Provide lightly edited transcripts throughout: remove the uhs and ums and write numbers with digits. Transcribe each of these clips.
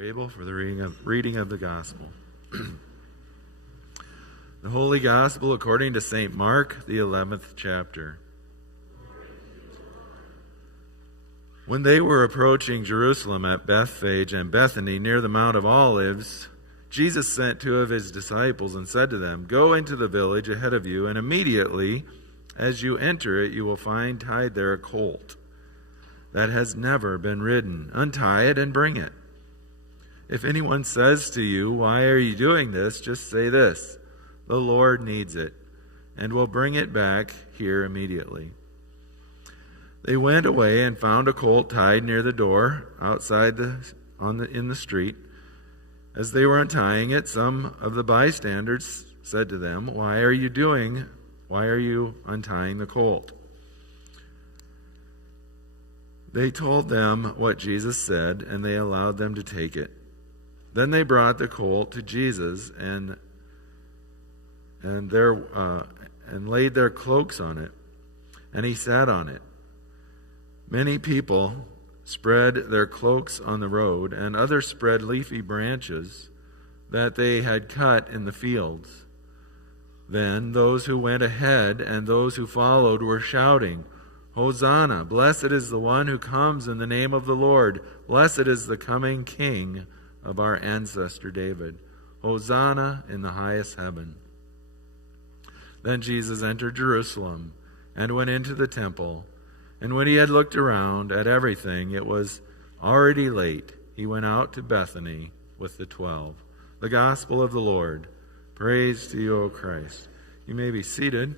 Brother Abel for the reading of the Gospel. The Holy Gospel according to St. Mark, the 11th chapter. When they were approaching Jerusalem at Bethphage and Bethany near the Mount of Olives, Jesus sent two of his disciples and said to them, "Go into the village ahead of you, and immediately as you enter it, you will find tied there a colt that has never been ridden. Untie it and bring it. If anyone says to you, 'Why are you doing this?' just say this, 'The Lord needs it,' and will bring it back here immediately." They went away and found a colt tied near the door outside in the street. As they were untying it, some of the bystanders said to them, Why are you untying the colt?" They told them what Jesus said, and they allowed them to take it. Then they brought the colt to Jesus and laid their cloaks on it, and he sat on it. Many people spread their cloaks on the road, and others spread leafy branches that they had cut in the fields. Then those who went ahead and those who followed were shouting, "Hosanna! Blessed is the one who comes in the name of the Lord. Blessed is the coming King of our ancestor David. Hosanna in the highest heaven." Then Jesus entered Jerusalem and went into the temple. And when he had looked around at everything, it was already late. He went out to Bethany with the 12. The Gospel of the Lord. Praise to you, O Christ. You may be seated,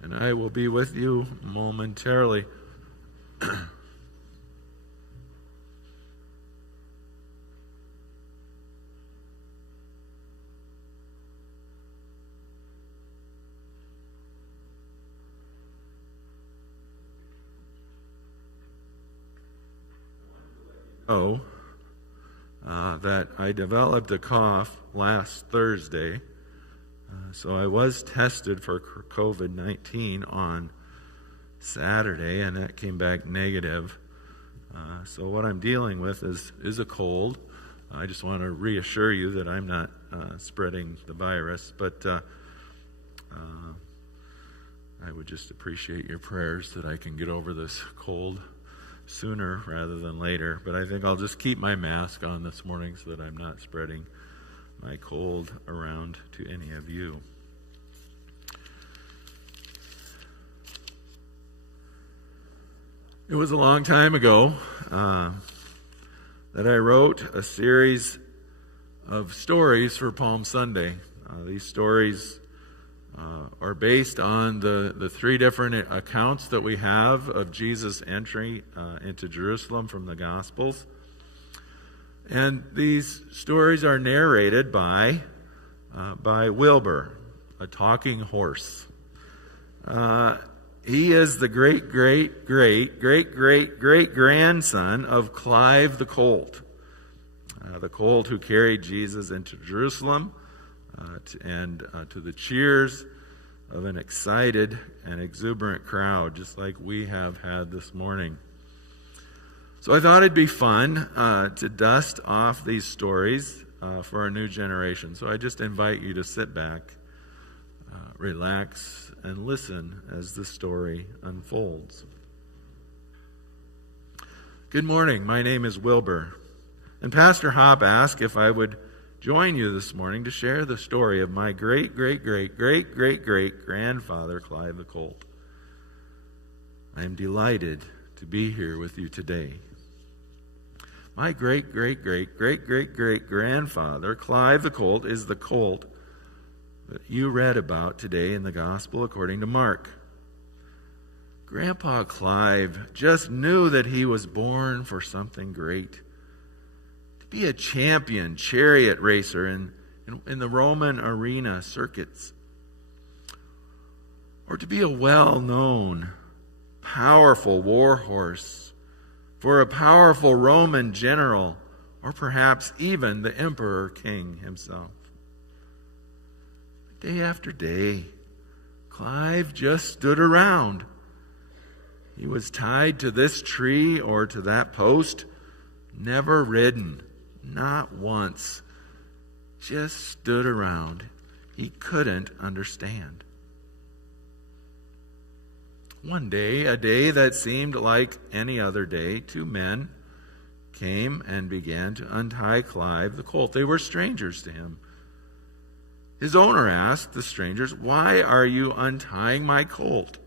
and I will be with you momentarily. That I developed a cough last Thursday, so I was tested for COVID-19 on Saturday, and that came back negative. So what I'm dealing with is a cold. I just want to reassure you that I'm not spreading the virus, but I would just appreciate your prayers that I can get over this cold sooner rather than later. But I think I'll just keep my mask on this morning so that I'm not spreading my cold around to any of you. It was a long time ago that I wrote a series of stories for Palm Sunday. These stories are based on the three different accounts that we have of Jesus' entry into Jerusalem from the Gospels. And these stories are narrated by Wilbur, a talking horse. He is the great-grandson of Clive the colt who carried Jesus into Jerusalem, to the cheers of an excited and exuberant crowd, just like we have had this morning. So I thought it'd be fun to dust off these stories for a new generation. So I just invite you to sit back, relax, and listen as the story unfolds. Good morning. My name is Wilbur, and Pastor Hop asked if I would join you this morning to share the story of my great-grandfather, Clive the Colt. I am delighted to be here with you today. My great-grandfather, Clive the Colt, is the colt that you read about today in the Gospel according to Mark. Grandpa Clive just knew that he was born for something great. Be a champion chariot racer in the Roman arena circuits, or to be a well-known, powerful war horse for a powerful Roman general, or perhaps even the emperor king himself. Day after day, Clive just stood around. He was tied to this tree or to that post, never ridden. not once. Just stood around. He couldn't understand. One day, a day that seemed like any other day, two men came and began to untie Clive the colt. They were strangers to him. His owner asked the strangers, "Why are you untying my colt?"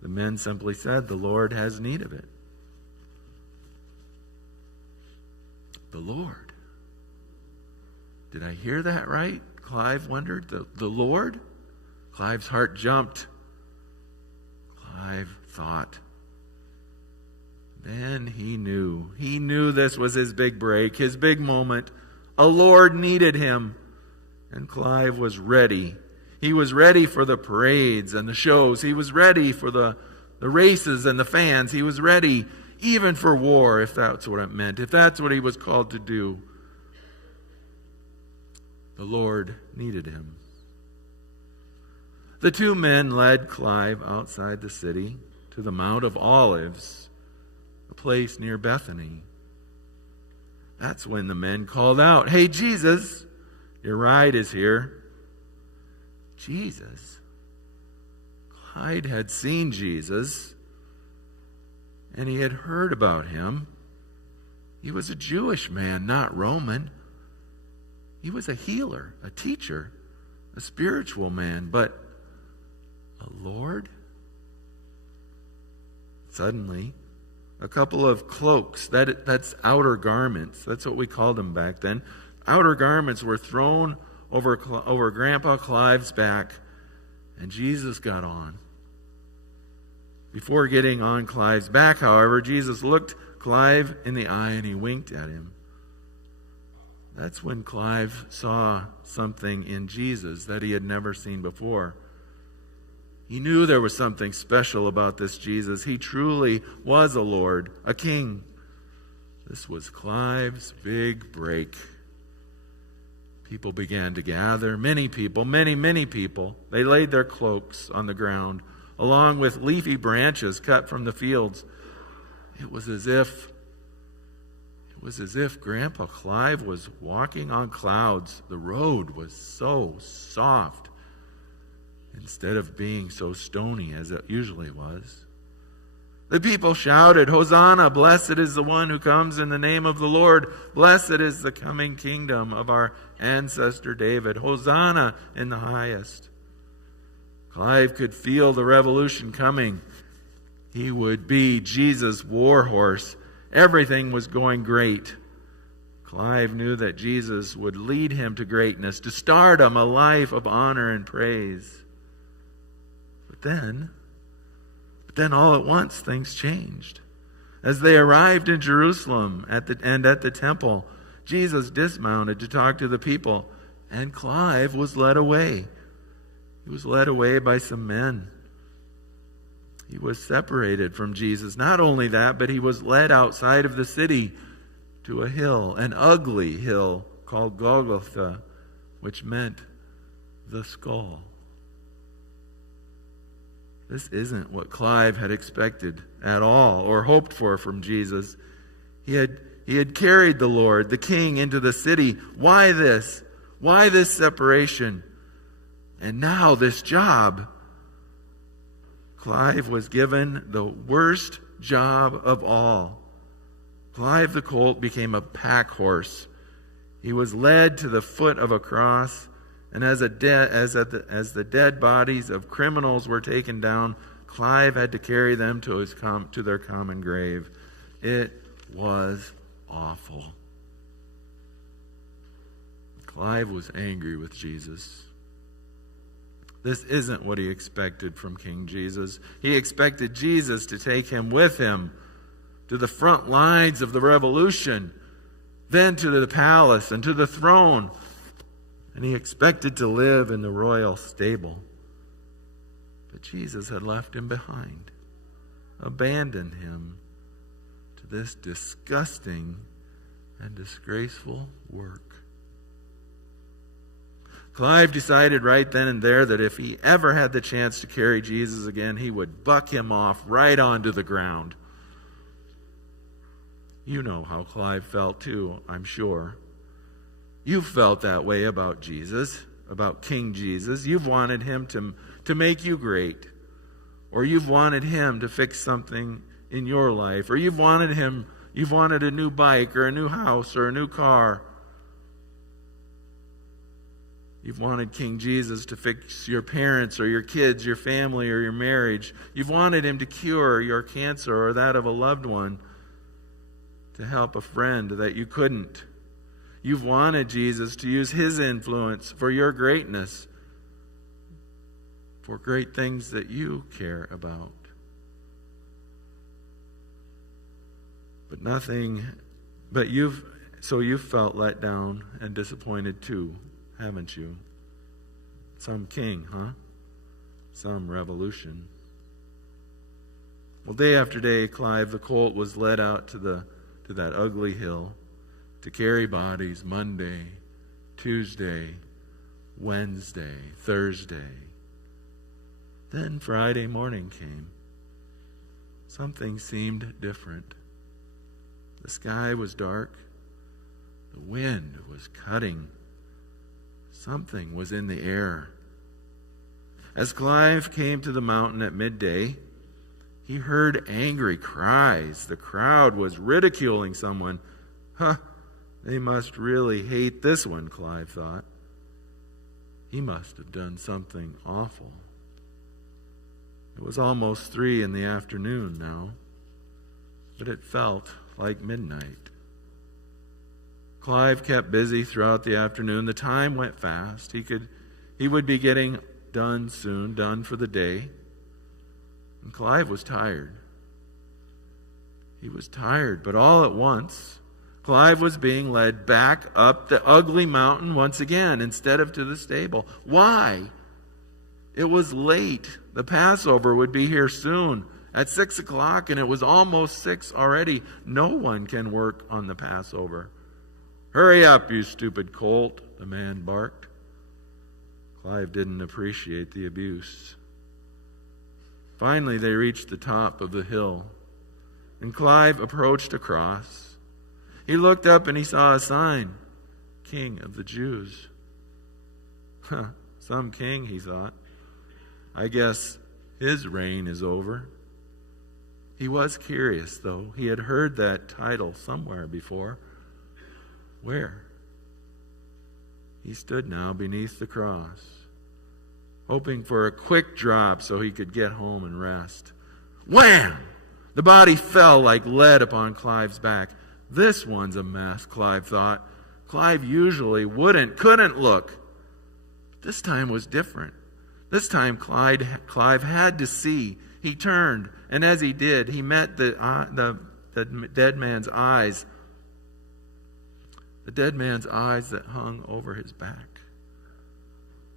The men simply said, "The Lord has need of it." The Lord. Did I hear that right? Clive wondered. The Lord? Clive's heart jumped. Clive thought. Then he knew. He knew this was his big break, his big moment. A Lord needed him. And Clive was ready. He was ready for the parades and the shows. He was ready for the races and the fans. He was ready even for war, if that's what it meant, if that's what he was called to do. The Lord needed him. The two men led Clive outside the city to the Mount of Olives, a place near Bethany. That's when the men called out, "Hey, Jesus, your ride is here." Jesus? Clyde had seen Jesus, and he had heard about him. He was a Jewish man, not Roman. He was a healer, a teacher, a spiritual man, but a Lord? Suddenly, a couple of cloaks, that's outer garments, that's what we called them back then. Outer garments were thrown over Grandpa Clive's back, and Jesus got on. Before getting on Clive's back, however, Jesus looked Clive in the eye and he winked at him. That's when Clive saw something in Jesus that he had never seen before. He knew there was something special about this Jesus. He truly was a Lord, a king. This was Clive's big break. People began to gather. Many people, many people. They laid their cloaks on the ground, along with leafy branches cut from the fields. It was as if Grandpa Clive was walking on clouds. The road was so soft instead of being so stony as it usually was. The people shouted, "Hosanna, blessed is the one who comes in the name of the Lord. Blessed is the coming kingdom of our ancestor David. Hosanna in the highest." Clive could feel the revolution coming. He would be Jesus' war horse. Everything was going great. Clive knew that Jesus would lead him to greatness, to stardom, a life of honor and praise. But then all at once things changed. As they arrived in Jerusalem at the temple, Jesus dismounted to talk to the people, and Clive was led away. He was led away by some men. He was separated from Jesus. Not only that, but he was led outside of the city to a hill, an ugly hill called Golgotha, which meant the skull. This isn't what Clive had expected at all or hoped for from Jesus. He had carried the Lord, the King, into the city. Why this? Why this separation? And now this job. Clive was given the worst job of all. Clive the colt became a pack horse. He was led to the foot of a cross, and as the dead bodies of criminals were taken down, Clive had to carry them to their common grave. It was awful. Clive was angry with Jesus. This isn't what he expected from King Jesus. He expected Jesus to take him with him to the front lines of the revolution, then to the palace and to the throne. And he expected to live in the royal stable. But Jesus had left him behind, abandoned him to this disgusting and disgraceful work. Clive decided right then and there that if he ever had the chance to carry Jesus again, he would buck him off right onto the ground. You know how Clive felt too, I'm sure. You've felt that way about Jesus, about King Jesus. You've wanted him to make you great. Or you've wanted him to fix something in your life. Or you've wanted a new bike or a new house or a new car. You've wanted King Jesus to fix your parents or your kids, your family or your marriage. You've wanted him to cure your cancer or that of a loved one, to help a friend that you couldn't. You've wanted Jesus to use his influence for your greatness, for great things that you care about. You've felt let down and disappointed too, haven't you? Some king, huh? Some revolution. Well, day after day, Clive the colt was led out to that ugly hill to carry bodies Monday, Tuesday, Wednesday, Thursday. Then Friday morning came. Something seemed different. The sky was dark. The wind was cutting. Something was in the air. As Clive came to the mountain at midday, he heard angry cries. The crowd was ridiculing someone. They must really hate this one, Clive thought. He must have done something awful. It was almost 3 in the afternoon now, but it felt like midnight. Clive kept busy throughout the afternoon. The time went fast. He would be getting done soon, done for the day. And Clive was tired. He was tired, but all at once, Clive was being led back up the ugly mountain once again instead of to the stable. Why? It was late. The Passover would be here soon at 6 o'clock, and it was almost 6 already. No one can work on the Passover. Hurry up, you stupid colt, the man barked. Clive didn't appreciate the abuse. Finally, they reached the top of the hill, and Clive approached across. He looked up and he saw a sign, King of the Jews. Some king, he thought. I guess his reign is over. He was curious, though. He had heard that title somewhere before. Where? He stood now beneath the cross, hoping for a quick drop so he could get home and rest. Wham! The body fell like lead upon Clive's back. This one's a mess, Clive thought. Clive usually couldn't look. But this time was different. This time Clive had to see. He turned, and as he did, he met the dead man's eyes. The dead man's eyes that hung over his back.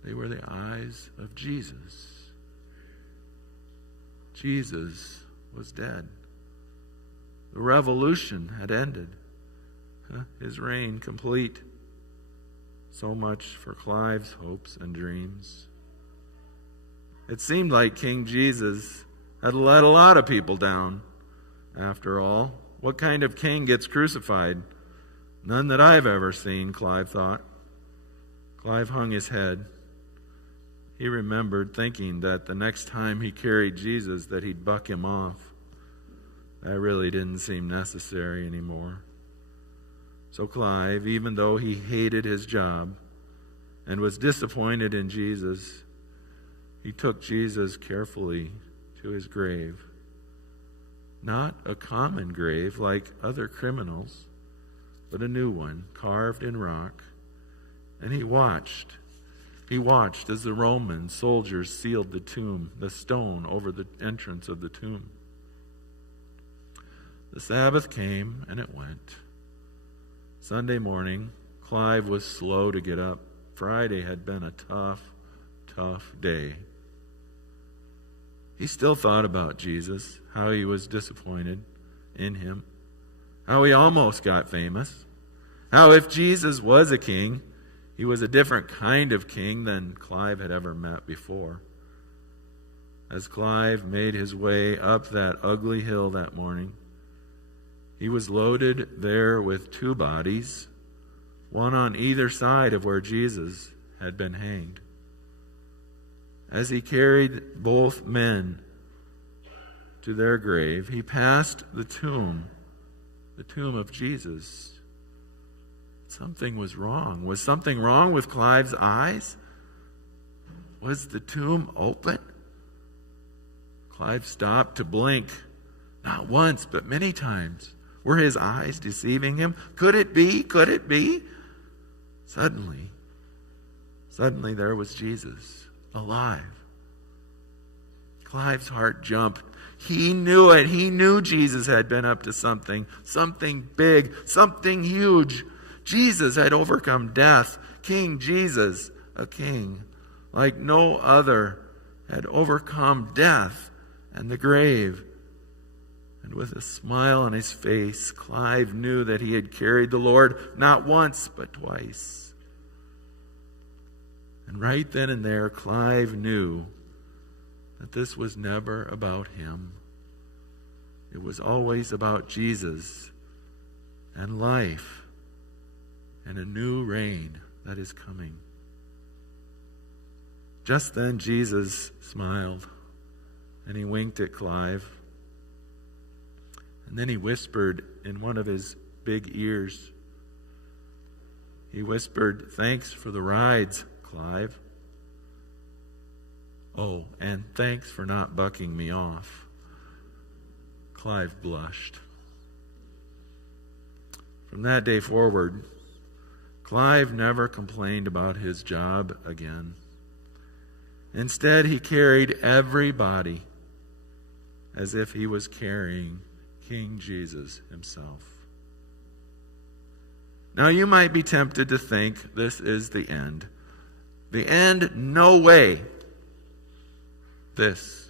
They were the eyes of Jesus. Jesus was dead. The revolution had ended. His reign complete. So much for Clive's hopes and dreams. It seemed like King Jesus had let a lot of people down. After all, what kind of king gets crucified? None that I've ever seen, Clive thought. Clive hung his head. He remembered thinking that the next time he carried Jesus that he'd buck him off. That really didn't seem necessary anymore. So Clive, even though he hated his job and was disappointed in Jesus, he took Jesus carefully to his grave. Not a common grave like other criminals, but a new one, carved in rock. And he watched as the Roman soldiers sealed the tomb, the stone over the entrance of the tomb. The Sabbath came and it went. Sunday morning, Clive was slow to get up. Friday had been a tough day. He still thought about Jesus, how he was disappointed in him, how he almost got famous, how if Jesus was a king, he was a different kind of king than Clive had ever met before. As Clive made his way up that ugly hill that morning, He was loaded there with 2 bodies, one on either side of where Jesus had been hanged. As he carried both men to their grave, he passed the tomb of Jesus. Something was wrong. Was something wrong with Clive's eyes? Was the tomb open? Clive stopped to blink, not once, but many times. Were his eyes deceiving him? Could it be? Could it be? Suddenly there was Jesus, alive. Clive's heart jumped. He knew it. He knew Jesus had been up to something big, something huge. Jesus had overcome death. King Jesus, a king like no other, had overcome death and the grave. And with a smile on his face, Clive knew that he had carried the Lord not once, but twice. And right then and there, Clive knew that this was never about him. It was always about Jesus and life and a new reign that is coming. Just then Jesus smiled and he winked at Clive. And then he whispered in one of his big ears. He whispered, "Thanks for the rides, Clive. Oh, and thanks for not bucking me off." Clive blushed. From that day forward, Clive never complained about his job again. Instead, he carried everybody as if he was carrying King Jesus himself. Now, you might be tempted to think this is the end. The end? No way. This.